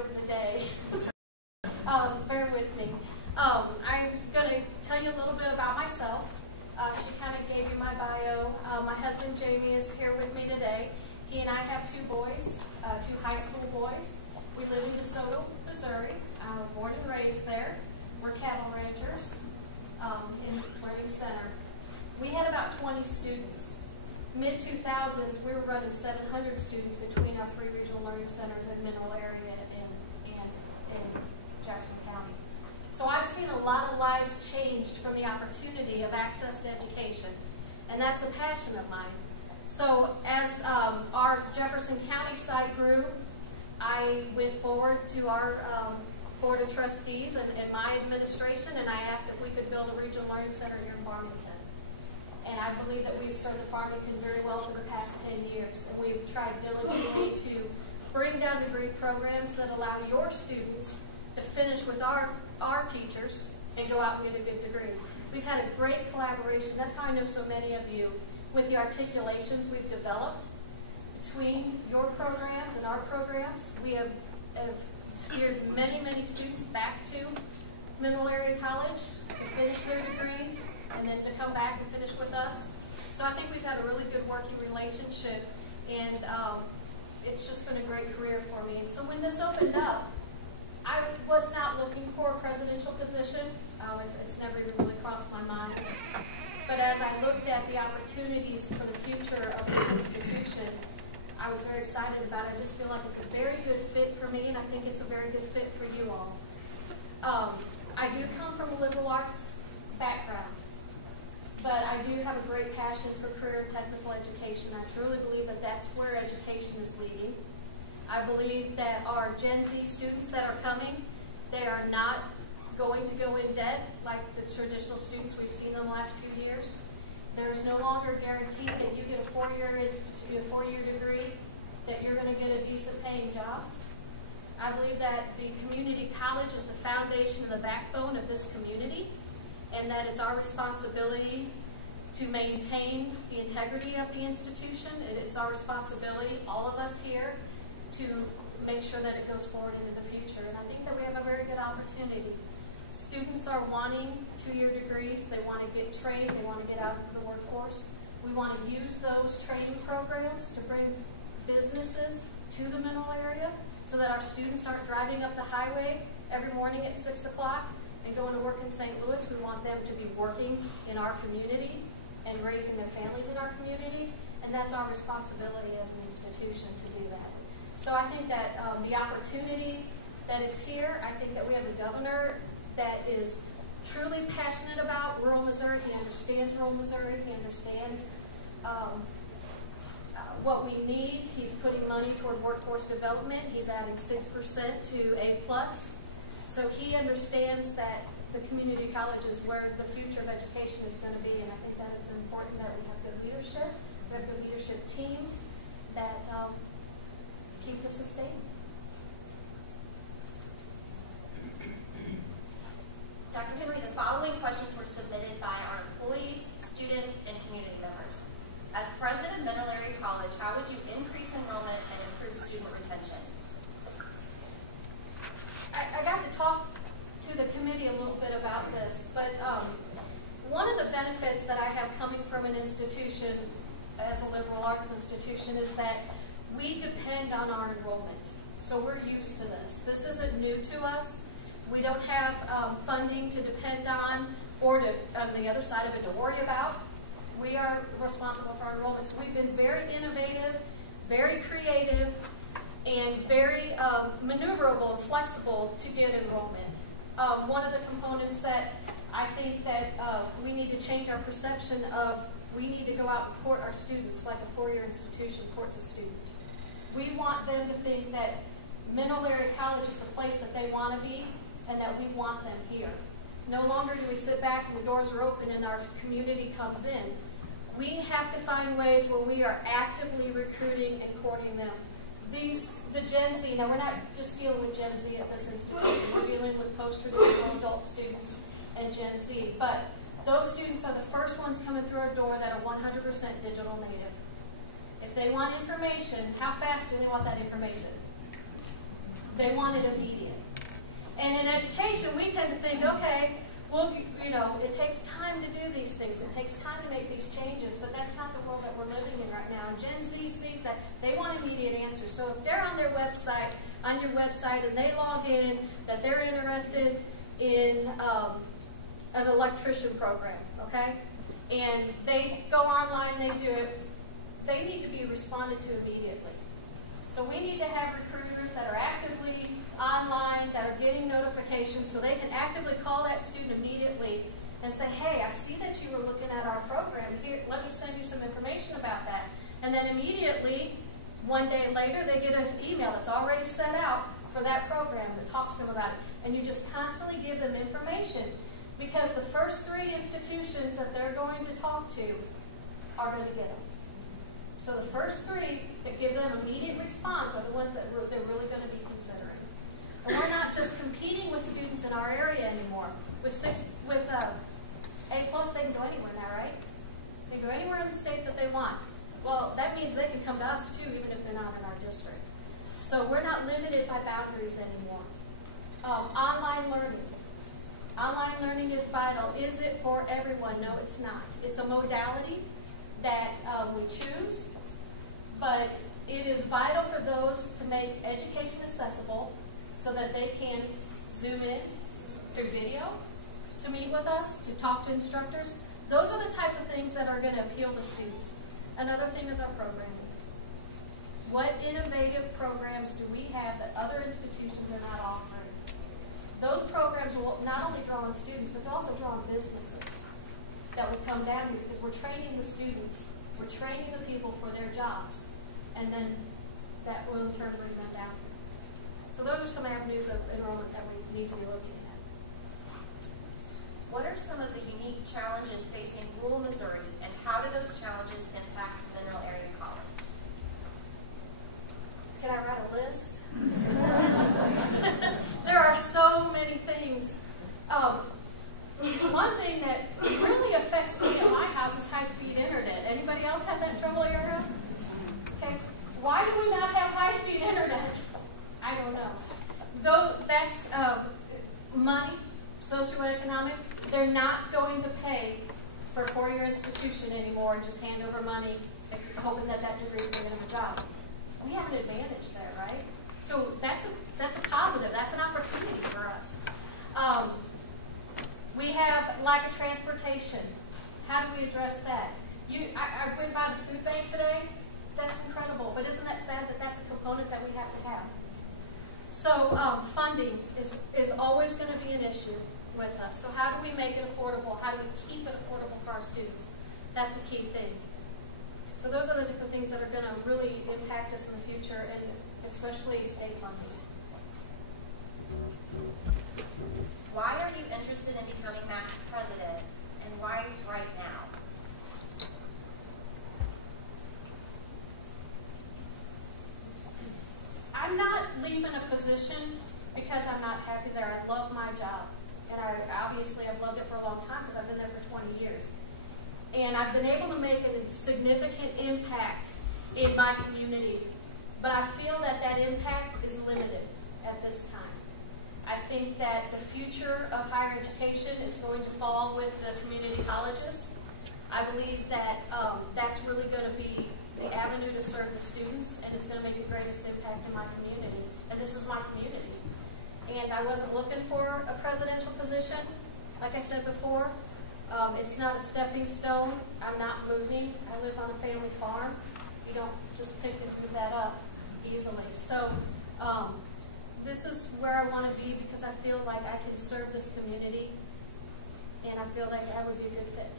of the day. Bear with me. I'm going to tell you a little bit about myself. She kind of gave you my bio. My husband Jamie is here with me today. He and I have two boys, two high school boys. We live in DeSoto, Missouri. I was born and raised there. We're cattle ranchers in Learning Center. We had about 20 students. Mid-2000s, we were running 700 students between our three regional learning centers in Mineral area and Jackson County. So I've seen a lot of lives changed from the opportunity of access to education, and that's a passion of mine. So as our Jefferson County site grew, I went forward to our Board of Trustees and my administration, and I asked if we could build a regional learning center here in Farmington. And I believe that we've served Farmington very well for the past 10 years, and we've tried diligently to bring down degree programs that allow your students to finish with our teachers and go out and get a good degree. We've had a great collaboration. That's how I know so many of you with the articulations we've developed between your programs and our programs. We have steered many, many students back to Mineral Area College to finish their degrees and then to come back and finish with us. So I think we've had a really good working relationship, and it's just been a great career for me. And so when this opened up, I was not looking for a presidential position. It's never even really crossed my mind. But as I looked at the opportunities for the future of this institution, I was very excited about it. I just feel like it's a very good fit for me, and I think it's a very good fit for you all. I do come from a liberal arts background, but I do have a great passion for career and technical education. I truly believe that that's where education is leading. I believe that our Gen Z students that are coming, they are not going to go in debt like the traditional students we've seen in the last few years. There's no longer a guarantee that you get a four-year degree, that you're going to get a decent paying job. I believe that the community college is the foundation and the backbone of this community, and that it's our responsibility to maintain the integrity of the institution. It is our responsibility, all of us here, to make sure that it goes forward into the future. And I think that we have a very good opportunity. Students are wanting two-year degrees. They want to get trained. They want to get out into the workforce. We want to use those training programs to bring businesses to the Mineral area so that our students aren't driving up the highway every morning at 6 o'clock and going to work in St. Louis. We want them to be working in our community and raising their families in our community, and that's our responsibility as an institution to do that. So I think that the opportunity that is here, I think that we have a governor that is truly passionate about rural Missouri. He understands rural Missouri. He understands what we need. He's putting money toward workforce development. He's adding 6% to A+. So he understands that the community college is where the future of education is going to be, and I think that it's important that we have good leadership, we have good leadership teams that keep this sustained. Dr. Henry, the following questions were submitted by our employees, students, and community members. As president of Mineral Area College, how would you increase enrollment and improve student retention? I got to talk to the committee a little bit about this, but one of the benefits that I have coming from an institution as a liberal arts institution is that we depend on our enrollment. So we're used to this. This isn't new to us. We don't have funding to depend on or to, on the other side of it, to worry about. We are responsible for our enrollment. So we've been very innovative, very creative, and very maneuverable and flexible to get enrollment. One of the components that I think that we need to change our perception of, we need to go out and court our students like a four-year institution courts a student. We want them to think that Mineral Area College is the place that they want to be and that we want them here. No longer do we sit back and the doors are open and our community comes in. We have to find ways where we are actively recruiting and courting them. The Gen Z, now we're not just dealing with Gen Z at this institution, we're dealing with post-traditional adult students and Gen Z, but those students are the first ones coming through our door that are 100% digital native. If they want information, how fast do they want that information? They want it immediate. And in education, we tend to think, okay, well, it takes time to do these things. It takes time to make these changes, but that's not the world that we're living in right now. And Gen Z sees that they want immediate answers. So if they're on your website, and they log in that they're interested in an electrician program, okay? And they go online, they do it, they need to be responded to immediately. So we need to have recruiters that are actively online, that are getting notifications, so they can actively call that student immediately and say, hey, I see that you were looking at our program. Here, let me send you some information about that. And then immediately, one day later, they get an email that's already set out for that program that talks to them about it. And you just constantly give them information, because the first 3 institutions that they're going to talk to are going to get them. So the first 3 that give them immediate response are the ones that they're really going to be considering. And we're not just competing with students in our area anymore. With A+, they can go anywhere now, right? They can go anywhere in the state that they want. Well, that means they can come to us too, even if they're not in our district. So we're not limited by boundaries anymore. Online learning. Online learning is vital. Is it for everyone? No, it's not. It's a modality that we choose, but it is vital for those to make education accessible so that they can zoom in through video to meet with us, to talk to instructors. Those are the types of things that are going to appeal to students. Another thing is our programming. What innovative programs do we have that other institutions are not offering? Those programs will not only draw on students, but they'll also draw on businesses that will come down here, because we're training the students, we're training the people for their jobs, and then that will in turn bring them down. So those are some avenues of enrollment that we need to be looking at. What are some of the unique challenges facing rural Missouri, and how do those challenges impact Mineral Area College? Can I write a list? There are so many things. One thing that really affects me at my house is high-speed internet. Anybody else have that trouble at your house? Okay. Why do we not have high-speed internet? I don't know. Though that's money, socioeconomic. They're not going to pay for a 4-year institution anymore and just hand over money, hoping that that degree is going to get them a job. We have an advantage there, right? So that's a positive. That's an opportunity for us. We have lack of transportation. How do we address that? I went by the food bank today. That's incredible. But isn't that sad that that's a component that we have to have? So funding is always going to be an issue with us. So how do we make it affordable? How do we keep it affordable for our students? That's a key thing. So those are the different things that are going to really impact us in the future, and especially state funding. Why are you interested in becoming MAC's president, and why right now? I'm not leaving a position because I'm not happy there. I love my job. And obviously I've loved it for a long time because I've been there for 20 years. And I've been able to make a significant impact in my community. But I feel that that impact is limited at this time. I think that the future of higher education is going to fall with the community colleges. I believe that that's really going to be the avenue to serve the students, and it's going to make the greatest impact in my community. And this is my community. And I wasn't looking for a presidential position. Like I said before, it's not a stepping stone. I'm not moving. I live on a family farm. You don't just pick and move that up easily. So this is where I want to be because I feel like I can serve this community, and I feel like I would be a good fit.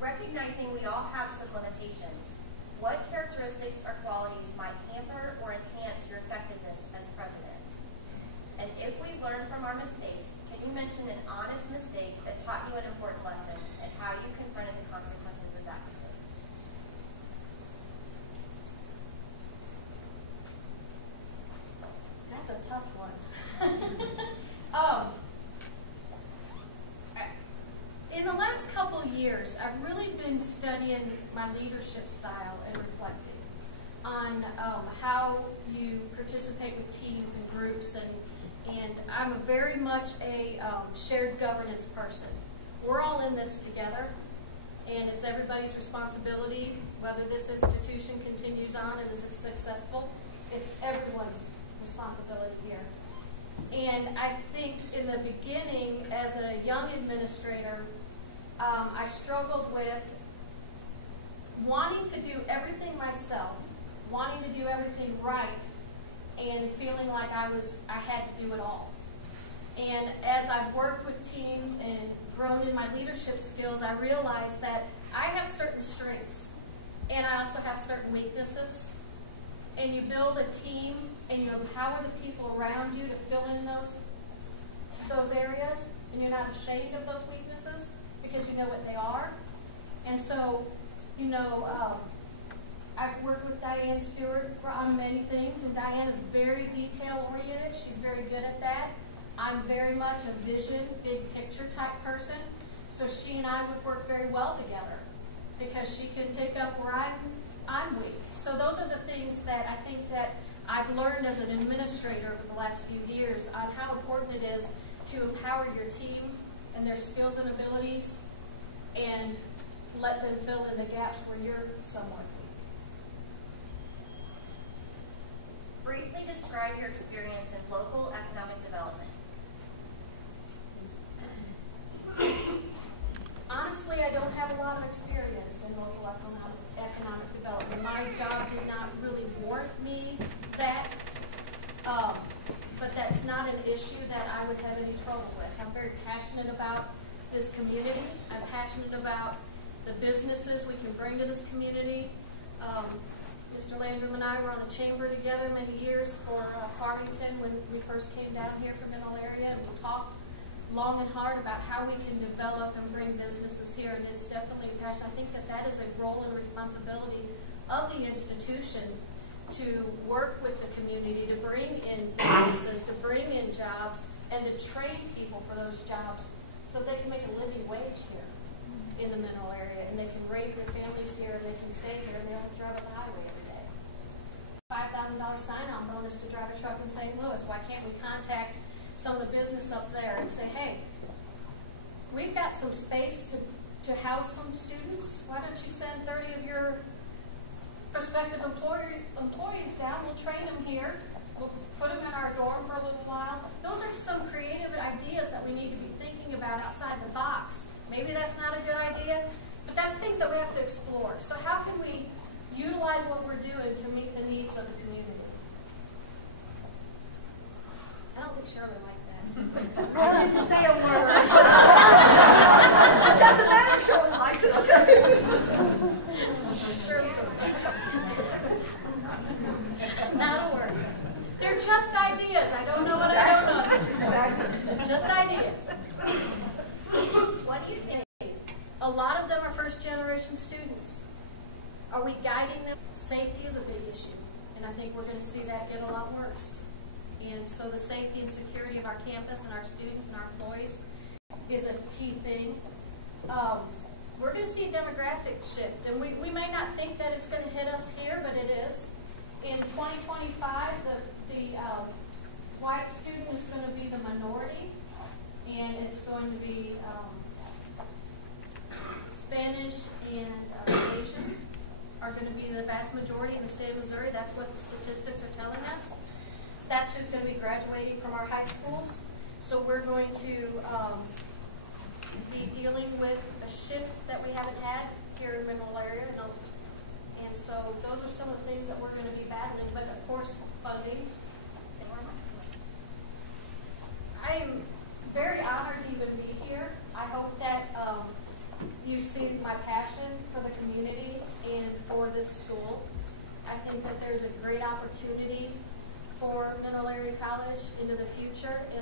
Recognizing we all have some limitations, what characteristics or qualities might hamper or enhance your effectiveness as president? And if we learn from our mistakes, can you mention an honest mistake that taught you an important lesson and how you confronted the consequences of that mistake? That's a tough one. In the last couple years, I've really been studying my leadership style and reflecting. on how you participate with teams and groups, and I'm very much a shared governance person. We're all in this together, and it's everybody's responsibility whether this institution continues on and is successful. It's everyone's responsibility here. And I think in the beginning, as a young administrator, I struggled with wanting to do everything myself, wanting to do everything right, and feeling like I had to do it all. And as I've worked with teams and grown in my leadership skills, I realized that I have certain strengths, and I also have certain weaknesses. And you build a team, and you empower the people around you to fill in those areas, and you're not ashamed of those weaknesses because you know what they are. And so, you know, I've worked with Diane Stewart on many things, and Diane is very detail-oriented. She's very good at that. I'm very much a vision, big picture type person. So she and I would work very well together because she can pick up where I'm weak. So those are the things that I think that I've learned as an administrator over the last few years on how important it is to empower your team and their skills and abilities and let them fill in the gaps where you're somewhat weak. Briefly describe your experience in local economic development. Honestly, I don't have a lot of experience in local economic development. My job did not really warrant me that, but that's not an issue that I would have any trouble with. I'm very passionate about this community. I'm passionate about the businesses we can bring to this community. Mr. Landrum and I were on the chamber together many years for Farmington when we first came down here from the middle area, and we talked long and hard about how we can develop and bring businesses here, and it's definitely a passion. I think that is a role and responsibility of the institution to work with the community, to bring in businesses, to bring in jobs, and to train people for those jobs so they can make a living wage here in the middle area, and they can raise their families here, and they can stay here, and they don't have to drive up the highway every day. $5,000 sign-on bonus to drive a truck in St. Louis. Why can't we contact some of the business up there and say, hey, we've got some space to house some students. Why don't you send 30 of your prospective employees down? We'll train them here. We'll put them in our dorm for a little while. Those are some creative ideas that we need to be thinking about outside the box. Maybe that's not a good idea, but that's things that we have to explore. So how can we utilize what we're doing to meet the needs of the community? I don't think Shirley liked that. I didn't say a word. It doesn't matter if Shirley likes it, okay? Not a word. They're just ideas. I don't know what I don't know. Just ideas. What do you think? A lot of them are first-generation students. Are we guiding them? Safety is a big issue, and I think we're going to see that get a lot worse. And so the safety and security of our campus and our students and our employees is a key thing. We're going to see a demographic shift, and we may not think that it's going to hit us here, but it is. In 2025, the white student is going to be the minority, and it's going to be Spanish and Asian are going to be the vast majority in the state of Missouri. That's what the statistics are telling us. That's who's going to be graduating from our high schools. So we're going to be dealing with a shift that we haven't had here in the middle area. And so those are some of the things that we're going to be battling. But of course, funding. I am very honored to even be here. I hope that you see my passion for the community and for this school. I think that there's a great opportunity for Middle Area College into the future.